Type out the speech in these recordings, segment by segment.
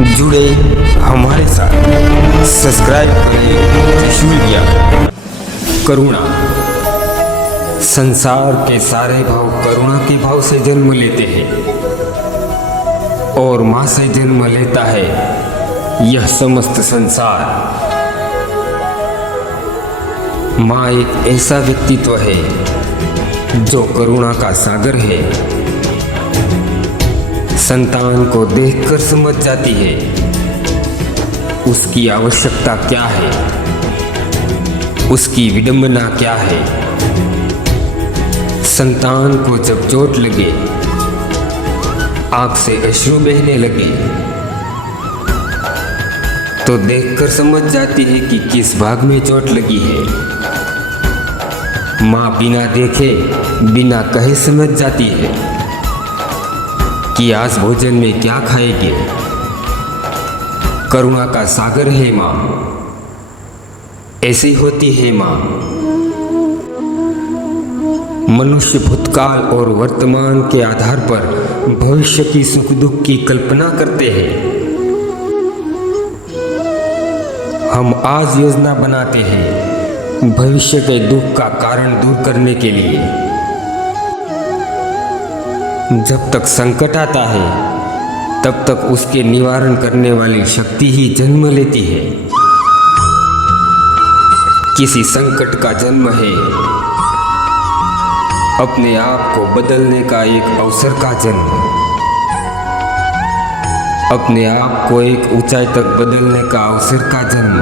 जुड़े हमारे साथ, सब्सक्राइब करें त्रिशूल ज्ञान। करुणा। संसार के सारे भाव करुणा के भाव से जन्म लेते हैं और माँ से जन्म लेता है यह समस्त संसार। माँ एक ऐसा व्यक्तित्व है जो करुणा का सागर है। संतान को देखकर समझ जाती है उसकी आवश्यकता क्या है, उसकी विडंबना क्या है। संतान को जब चोट लगे, आंख से अश्रु बहने लगे, तो देखकर समझ जाती है कि किस भाग में चोट लगी है। माँ बिना देखे, बिना कहे समझ जाती है कि आज भोजन में क्या खाएंगे। करुणा का सागर है माँ, ऐसी होती है माँ। मनुष्य भूतकाल और वर्तमान के आधार पर भविष्य की सुख दुख की कल्पना करते हैं। हम आज योजना बनाते हैं भविष्य के दुख का कारण दूर करने के लिए। जब तक संकट आता है तब तक उसके निवारण करने वाली शक्ति ही जन्म लेती है। किसी संकट का जन्म है अपने आप को बदलने का एक अवसर का जन्म, अपने आप को एक ऊंचाई तक बदलने का अवसर का जन्म।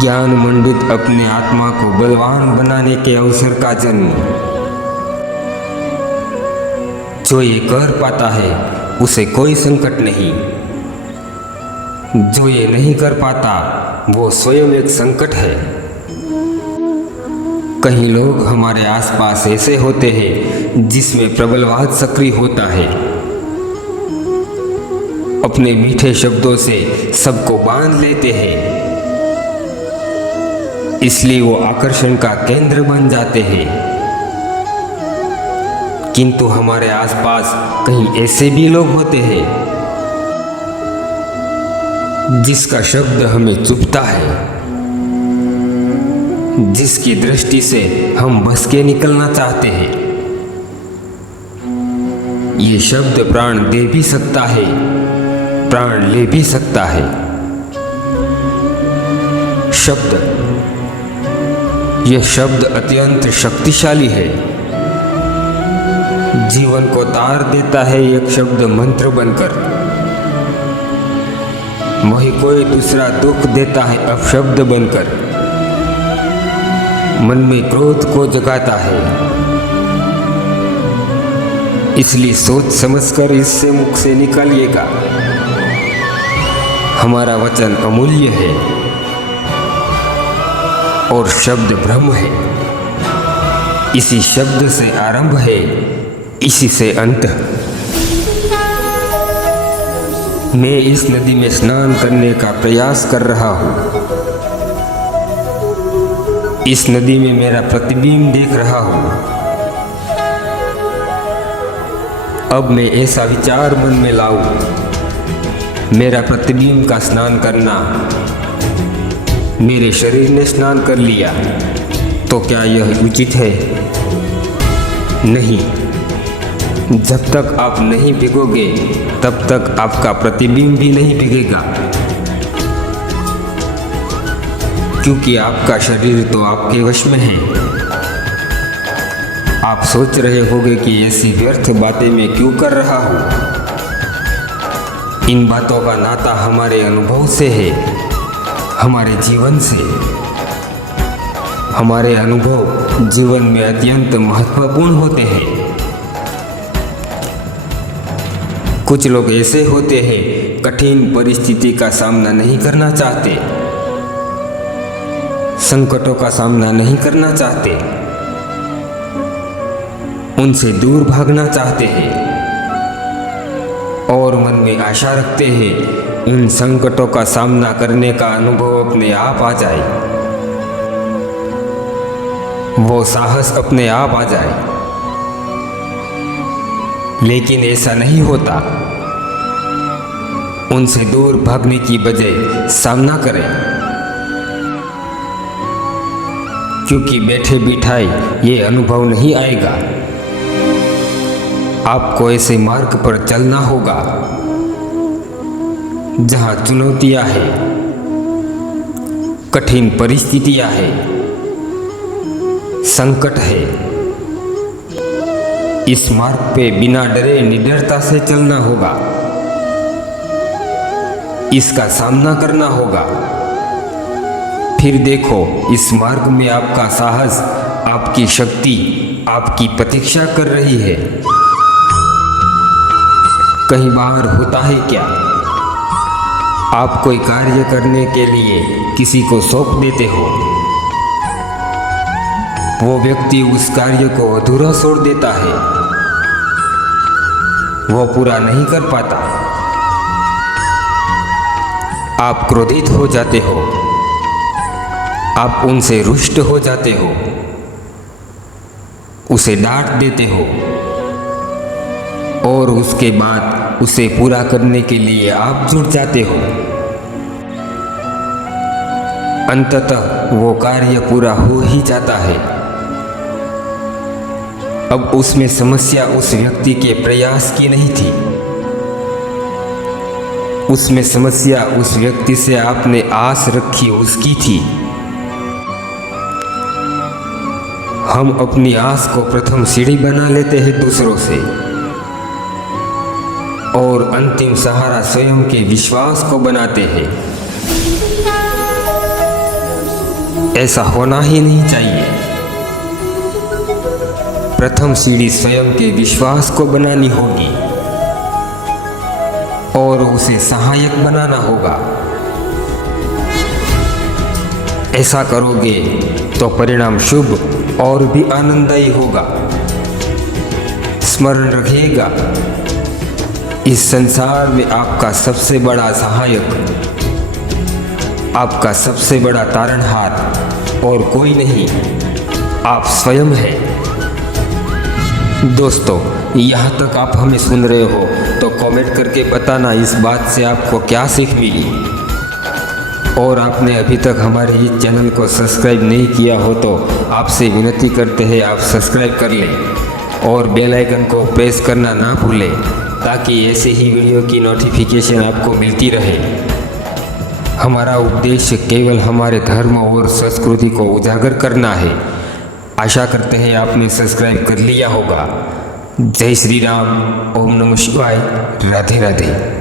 ज्ञान मंडित अपने आत्मा को बलवान बनाने के अवसर का जन्म। जो ये कर पाता है उसे कोई संकट नहीं, जो ये नहीं कर पाता वो स्वयं एक संकट है। कई लोग हमारे आसपास ऐसे होते हैं जिसमें प्रबलवाद सक्रिय होता है। अपने मीठे शब्दों से सबको बांध लेते हैं, इसलिए वो आकर्षण का केंद्र बन जाते हैं। किंतु हमारे आसपास कहीं ऐसे भी लोग होते हैं जिसका शब्द हमें चुभता है, जिसकी दृष्टि से हम बस के निकलना चाहते हैं। ये शब्द प्राण दे भी सकता है, प्राण ले भी सकता है। शब्द, यह शब्द अत्यंत शक्तिशाली है। जीवन को तार देता है एक शब्द मंत्र बनकर। वही कोई दूसरा दुख देता है अपशब्द बनकर। मन में क्रोध को जगाता है, इसलिए सोच समझकर इससे मुख से निकालिएगा। हमारा वचन अमूल्य है और शब्द ब्रह्म है। इसी शब्द से आरंभ है, इसी से अंत। मैं इस नदी में स्नान करने का प्रयास कर रहा हूँ। इस नदी में मेरा प्रतिबिंब देख रहा हूँ। अब मैं ऐसा विचार मन में लाऊं, मेरा प्रतिबिंब का स्नान करना। मेरे शरीर ने स्नान कर लिया, तो क्या यह उचित है? नहीं। जब तक आप नहीं भिगोगे तब तक आपका प्रतिबिंब भी नहीं भिगेगा, क्योंकि आपका शरीर तो आपके वश में है। आप सोच रहे होंगे कि ऐसी व्यर्थ बातें मैं क्यों कर रहा हूँ। इन बातों का नाता हमारे अनुभव से है, हमारे जीवन से। हमारे अनुभव जीवन में अत्यंत महत्वपूर्ण होते हैं। कुछ लोग ऐसे होते हैं कठिन परिस्थिति का सामना नहीं करना चाहते, संकटों का सामना नहीं करना चाहते, उनसे दूर भागना चाहते हैं और मन में आशा रखते हैं उन संकटों का सामना करने का अनुभव अपने आप आ जाए, वो साहस अपने आप आ जाए। लेकिन ऐसा नहीं होता। उनसे दूर भागने की बजाय सामना करें, क्योंकि बैठे बिठाए ये अनुभव नहीं आएगा। आपको ऐसे मार्ग पर चलना होगा जहां चुनौतियां हैं, कठिन परिस्थितियां हैं, संकट है। इस मार्ग पे बिना डरे निडरता से चलना होगा, इसका सामना करना होगा। फिर देखो, इस मार्ग में आपका साहस, आपकी शक्ति आपकी प्रतीक्षा कर रही है। कई बार होता है क्या, आप कोई कार्य करने के लिए किसी को सौंप देते हो, वो व्यक्ति उस कार्य को अधूरा छोड़ देता है, वो पूरा नहीं कर पाता। आप क्रोधित हो जाते हो, आप उनसे रुष्ट हो जाते हो, उसे डांट देते हो और उसके बाद उसे पूरा करने के लिए आप जुट जाते हो। अंततः वो कार्य पूरा हो ही जाता है। अब उसमें समस्या उस व्यक्ति के प्रयास की नहीं थी, उसमें समस्या उस व्यक्ति से आपने आस रखी उसकी थी। हम अपनी आस को प्रथम सीढ़ी बना लेते हैं दूसरों से, और अंतिम सहारा स्वयं के विश्वास को बनाते हैं। ऐसा होना ही नहीं चाहिए। प्रथम सीढ़ी स्वयं के विश्वास को बनानी होगी और उसे सहायक बनाना होगा। ऐसा करोगे तो परिणाम शुभ और भी आनंददायी होगा। स्मरण रखिएगा, इस संसार में आपका सबसे बड़ा सहायक, आपका सबसे बड़ा तारणहार और कोई नहीं, आप स्वयं हैं। दोस्तों, यहाँ तक आप हमें सुन रहे हो तो कमेंट करके बताना इस बात से आपको क्या सीख मिली। और आपने अभी तक हमारे इस चैनल को सब्सक्राइब नहीं किया हो तो आपसे विनती करते हैं आप सब्सक्राइब कर लें और बेल आइकन को प्रेस करना ना भूलें, ताकि ऐसे ही वीडियो की नोटिफिकेशन आपको मिलती रहे। हमारा उद्देश्य केवल हमारे धर्म और संस्कृति को उजागर करना है। आशा करते हैं आपने सब्सक्राइब कर लिया होगा। जय श्री राम, ओम नमः शिवाय, राधे राधे।